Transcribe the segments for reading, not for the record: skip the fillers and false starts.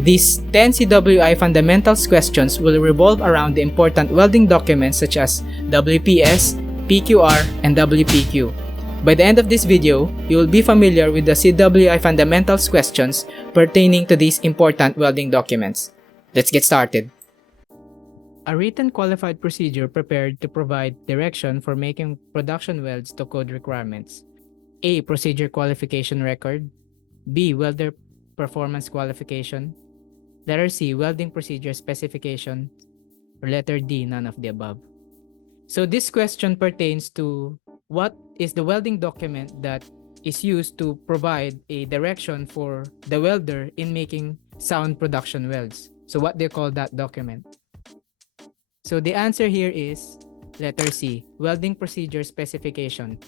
These 10 CWI fundamentals questions will revolve around the important welding documents such as WPS, PQR, and WPQ. By the end of this video, you will be familiar with the CWI fundamentals questions pertaining to these important welding documents. Let's get started. A written qualified procedure prepared to provide direction for making production welds to code requirements. A. Procedure qualification record. B. Welder performance qualification. Letter C. Welding procedure specification. Or letter D. None of the above. So this question pertains to what is the welding document that is used to provide a direction for the welder in making sound production welds. So what do you call that document? So the answer here is letter C, welding procedure specification.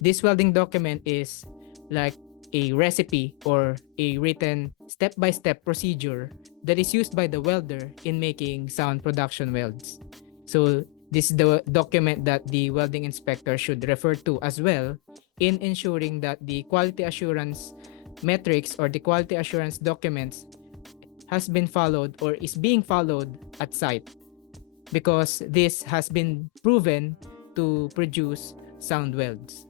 This welding document is like a recipe or a written step-by-step procedure that is used by the welder in making sound production welds. So this is the document that the welding inspector should refer to as well in ensuring that the quality assurance metrics or the quality assurance documents has been followed or is being followed at site, because this has been proven to produce sound welds.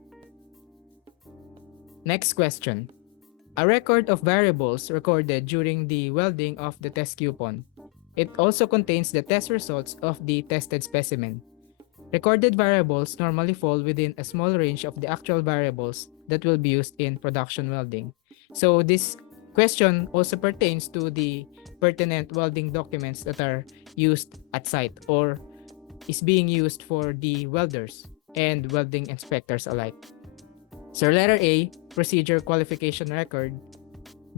Next question. A record of variables recorded during the welding of the test coupon. It also contains the test results of the tested specimen. Recorded variables normally fall within a small range of the actual variables that will be used in production welding. So this question also pertains to the pertinent welding documents that are used at site or is being used for the welders and welding inspectors alike. So letter A, procedure qualification record.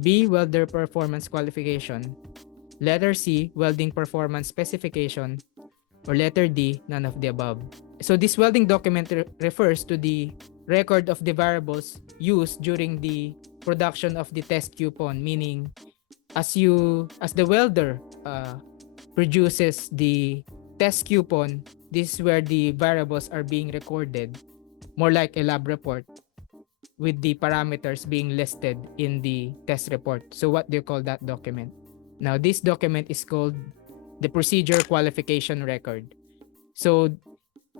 B, welder performance qualification. Letter C, welding performance specification. Or letter D, none of the above. So this welding document refers to the record of the variables used during the production of the test coupon, meaning as the welder produces the test coupon, this is where the variables are being recorded, more like a lab report, with the parameters being listed in the test report. So what do you call that document? Now this document is called the procedure qualification record. So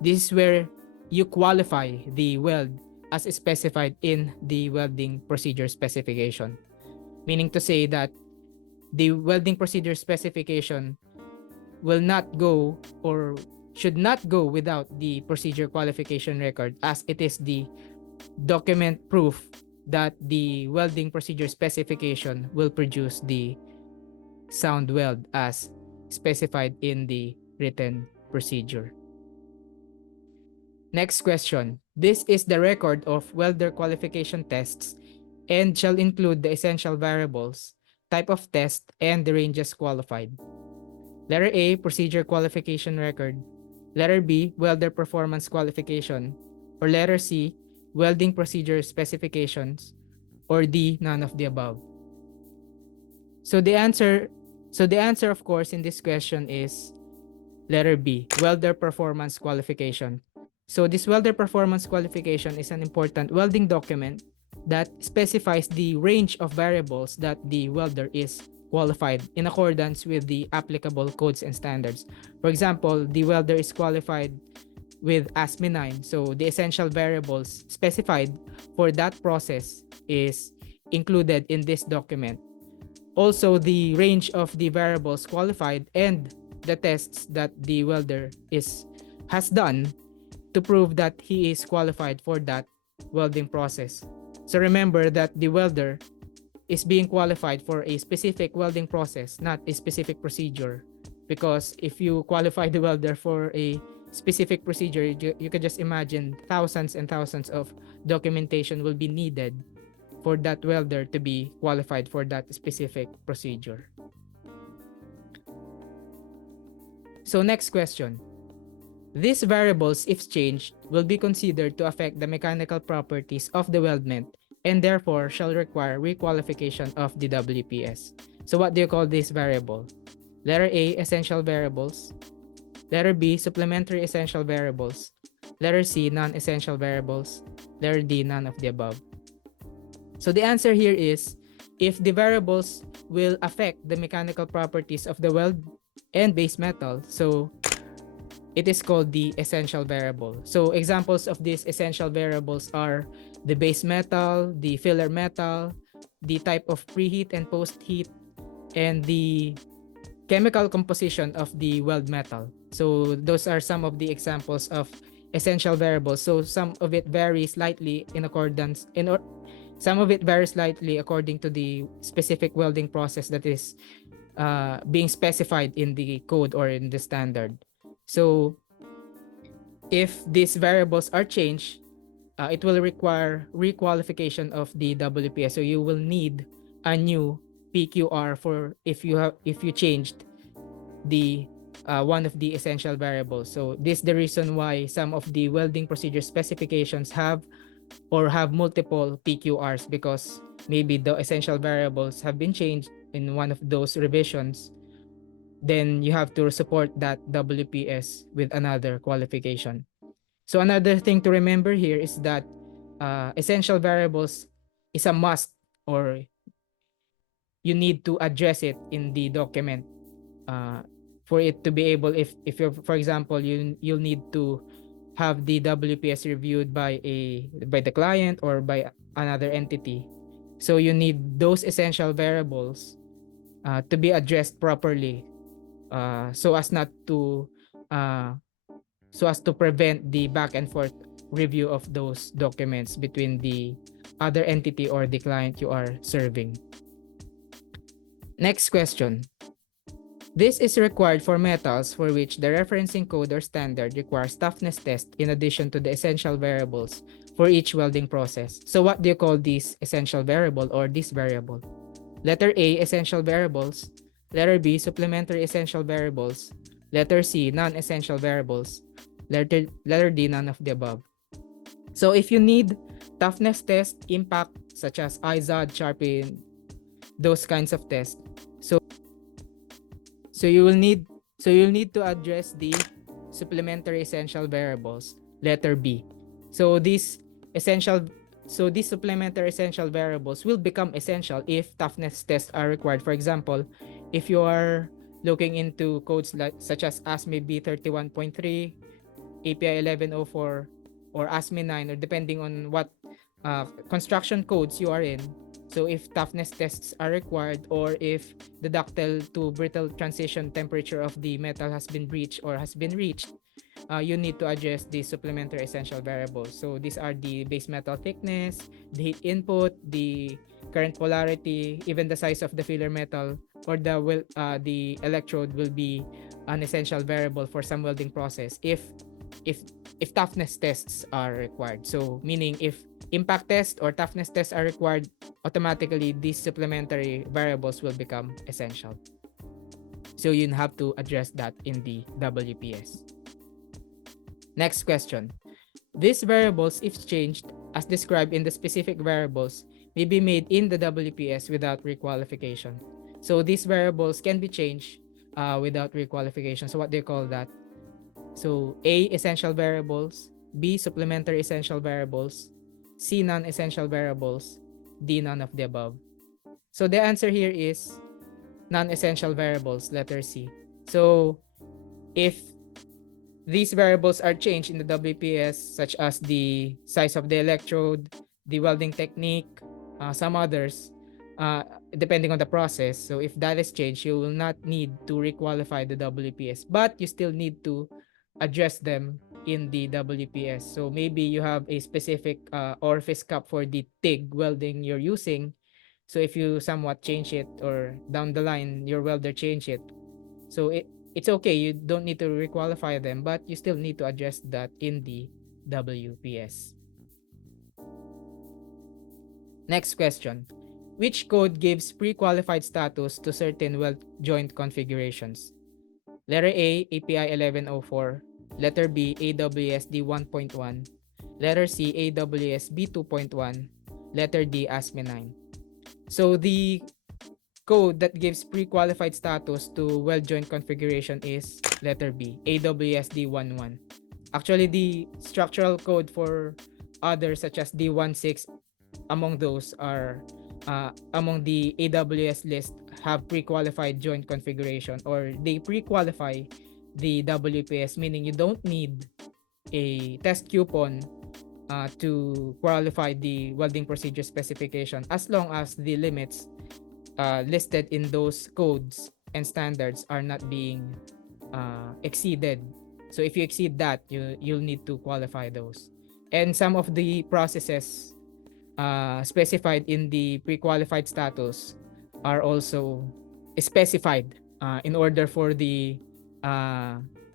this is where you qualify the weld as specified in the welding procedure specification, meaning to say that the welding procedure specification will not go or should not go without the procedure qualification record, as it is the document proof that the welding procedure specification will produce the sound weld as specified in the written procedure. Next question. This is the record of welder qualification tests and shall include the essential variables, type of test, and the ranges qualified. Letter A, procedure qualification record. Letter B, welder performance qualification. Or letter C, welding procedure specifications. Or D, none of the above. So the answer of course in this question is letter B, welder performance qualification. So this welder performance qualification is an important welding document that specifies the range of variables that the welder is qualified in accordance with the applicable codes and standards. For example, the welder is qualified with ASME 9, so the essential variables specified for that process is included in this document. Also, the range of the variables qualified and the tests that the welder has done to prove that he is qualified for that welding process. So remember that the welder is being qualified for a specific welding process, not a specific procedure. Because if you qualify the welder for a specific procedure, you can just imagine thousands and thousands of documentation will be needed for that welder to be qualified for that specific procedure. So next question. These variables, if changed, will be considered to affect the mechanical properties of the weldment and therefore shall require requalification of the WPS. So what do you call this variable? Letter A, essential variables. Letter B, supplementary essential variables. Letter C, non-essential variables. Letter D, none of the above. So the answer here is if the variables will affect the mechanical properties of the weld and base metal, so it is called the essential variable. So examples of these essential variables are the base metal, the filler metal, the type of preheat and post-heat, and the chemical composition of the weld metal. So those are some of the examples of essential variables. So some of it varies slightly in accordance some of it varies slightly according to the specific welding process that is being specified in the code or in the standard. So if these variables are changed, it will require requalification of the WPS. So you will need a new PQR for if you changed the one of the essential variables. So this is the reason why some of the welding procedure specifications have multiple PQRs, because maybe the essential variables have been changed in one of those revisions. Then you have to support that WPS with another qualification. So another thing to remember here is that essential variables is a must, or you need to address it in the document for it to be able, if you're, for example, you'll need to have the WPS reviewed by the client or by another entity. So you need those essential variables to be addressed properly, so as to prevent the back and forth review of those documents between the other entity or the client you are serving. Next question. This is required for metals for which the referencing code or standard requires toughness test in addition to the essential variables for each welding process. So what do you call this essential variable or this variable? Letter A, essential variables. Letter B, supplementary essential variables. Letter C, non-essential variables. Letter D, none of the above. So if you need toughness test, impact, such as IZOD, sharpen, those kinds of tests, so you'll need to address the supplementary essential variables, letter B. So these supplementary essential variables will become essential if toughness tests are required. For example, if you are looking into codes such as ASME B31.3, API 1104, or ASME 9, or depending on what construction codes you are in. So if toughness tests are required, or if the ductile to brittle transition temperature of the metal has been reached, you need to address the supplementary essential variables. So these are the base metal thickness, the heat input, the current polarity, even the size of the filler metal or the electrode will be an essential variable for some welding process if toughness tests are required. So meaning if impact test or toughness tests are required, automatically these supplementary variables will become essential. So you have to address that in the WPS. Next question. These variables, if changed as described in the specific variables, may be made in the WPS without requalification. So these variables can be changed without requalification. So what do you call that? So A, essential variables. B, supplementary essential variables. C, non-essential variables. D, none of the above. So the answer here is non-essential variables, letter C. So if these variables are changed in the WPS, such as the size of the electrode, the welding technique, some others, depending on the process. So if that is changed, you will not need to requalify the WPS, but you still need to address them in the WPS. So maybe you have a specific orifice cap for the TIG welding you're using. So if you somewhat change it, or down the line your welder change it, so it's okay, you don't need to requalify them, but you still need to address that in the WPS. Next question. Which code gives pre-qualified status to certain weld joint configurations? Letter A, API 1104. Letter B, AWS-D 1.1. Letter C, AWS-B 2.1. Letter D, ASME 9. So the code that gives pre-qualified status to weld joint configuration is letter B, AWS-D 1.1. Actually, the structural code for others such as D 1.6, among those are among the AWS list have pre-qualified joint configuration, or they pre-qualify the WPS, meaning you don't need a test coupon to qualify the welding procedure specification, as long as the limits listed in those codes and standards are not being exceeded. So if you exceed that, you'll need to qualify those. And some of the processes specified in the pre-qualified status are also specified in order for the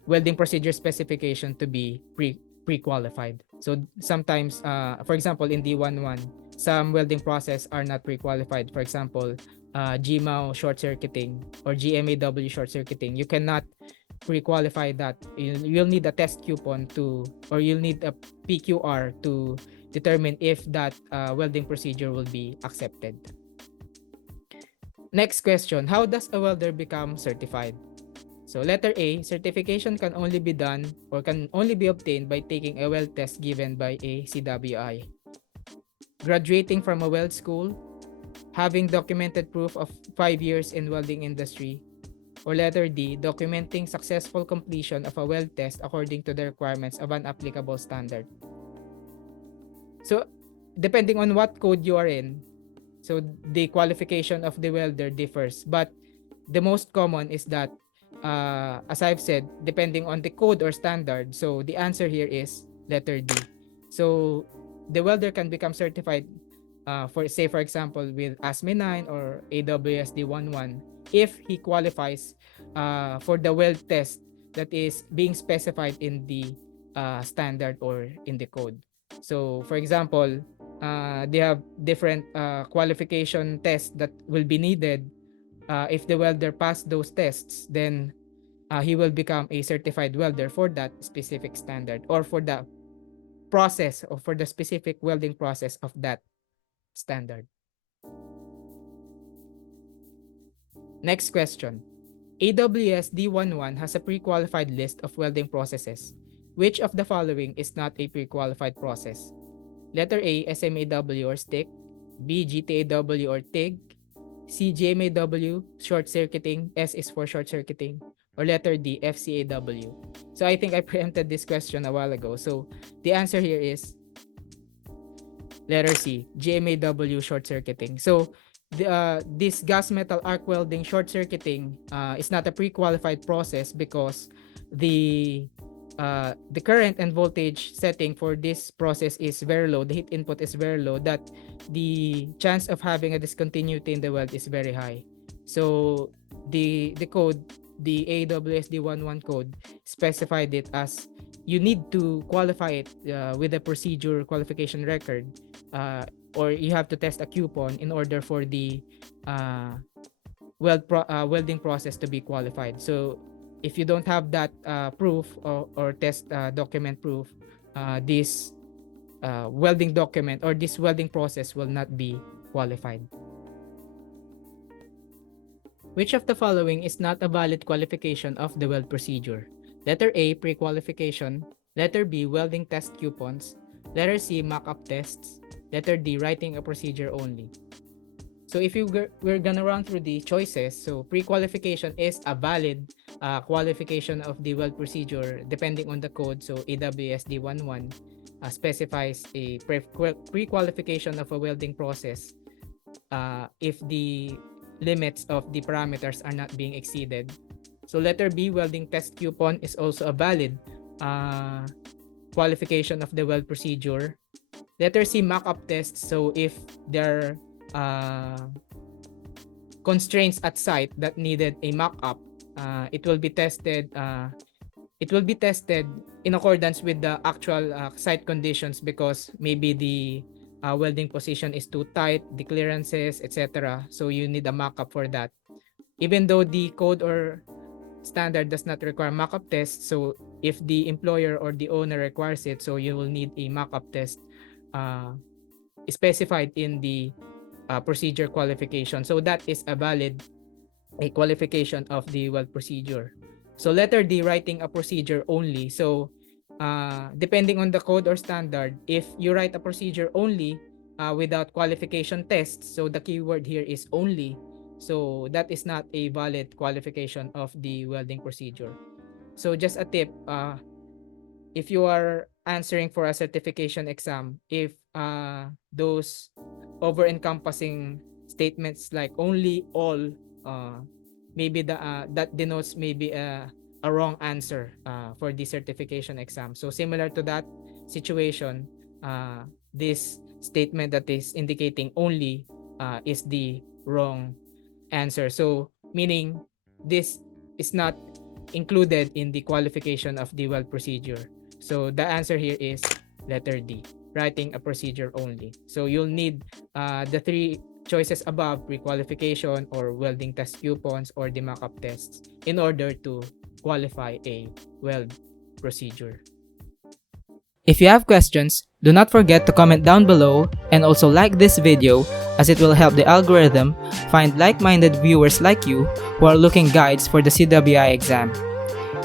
welding procedure specification to be pre-qualified. So sometimes, for example, in D11, some welding process are not pre-qualified. For example, GMAW short circuiting or GMAW short circuiting. You cannot pre-qualify that. You'll need a test coupon to, or you'll need a PQR to determine if that welding procedure will be accepted. Next question, how does a welder become certified? So letter A, certification can only be done or can only be obtained by taking a weld test given by a CWI. Graduating from a weld school, having documented proof of 5 years in welding industry, or letter D, documenting successful completion of a weld test according to the requirements of an applicable standard. So, depending on what code you are in, so the qualification of the welder differs. But the most common is that, as I've said, depending on the code or standard. So, the answer here is letter D. So, the welder can become certified for, say, for example, with ASME 9 or AWS D11 if he qualifies for the weld test that is being specified in the standard or in the code. So, for example, they have different qualification tests that will be needed. If the welder passed those tests, then he will become a certified welder for that specific standard or for the process or for the specific welding process of that standard. Next question. AWS D11 has a pre-qualified list of welding processes. Which of the following is not a pre-qualified process? Letter A, SMAW or stick. B, GTAW or TIG. C, GMAW, short circuiting. S is for short circuiting. Or letter D, FCAW. So I think I preempted this question a while ago. So the answer here is letter C, GMAW short circuiting. So this gas metal arc welding short circuiting is not a pre-qualified process because the current and voltage setting for this process is very low. The heat input is very low, that the chance of having a discontinuity in the weld is very high. So the code, the AWS D11 code specified it as you need to qualify it with a procedure qualification record, or you have to test a coupon in order for the welding process to be qualified. So if you don't have that proof or test document proof, this welding document or this welding process will not be qualified. Which of the following is not a valid qualification of the weld procedure? Letter A, pre-qualification. Letter B, welding test coupons. Letter C, mock-up tests. Letter D, writing a procedure only. So if we're gonna run through the choices, so pre-qualification is a valid qualification of the weld procedure depending on the code. So AWS D11 specifies a pre-qualification of a welding process if the limits of the parameters are not being exceeded. So letter B, welding test coupon, is also a valid qualification of the weld procedure. Letter C, mock-up tests. So if there are constraints at site that needed a mock-up, it will be tested. It will be tested in accordance with the actual site conditions, because maybe the welding position is too tight, the clearances, etc. So you need a mock-up for that. Even though the code or standard does not require mock-up tests, so if the employer or the owner requires it, so you will need a mock-up test specified in the procedure qualification. So that is a valid qualification of the weld procedure. So letter D, writing a procedure only. So depending on the code or standard, if you write a procedure only, without qualification tests, so the keyword here is only, so that is not a valid qualification of the welding procedure. So just a tip, if you are answering for a certification exam, if those over encompassing statements like only, all, maybe that denotes maybe a wrong answer for the certification exam. So similar to that situation, this statement that is indicating only is the wrong answer. So meaning this is not included in the qualification of the weld procedure. So the answer here is letter D, writing a procedure only. So you'll need the three choices above, pre-qualification or welding test coupons or the mock-up tests, in order to qualify a weld procedure. If you have questions, do not forget to comment down below and also like this video, as it will help the algorithm find like-minded viewers like you who are looking guides for the CWI exam.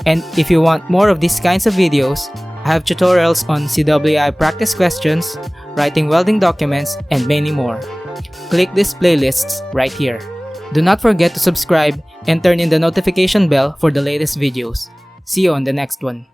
And if you want more of these kinds of videos, I have tutorials on CWI practice questions, writing welding documents, and many more. Click these playlists right here. Do not forget to subscribe and turn in the notification bell for the latest videos. See you on the next one.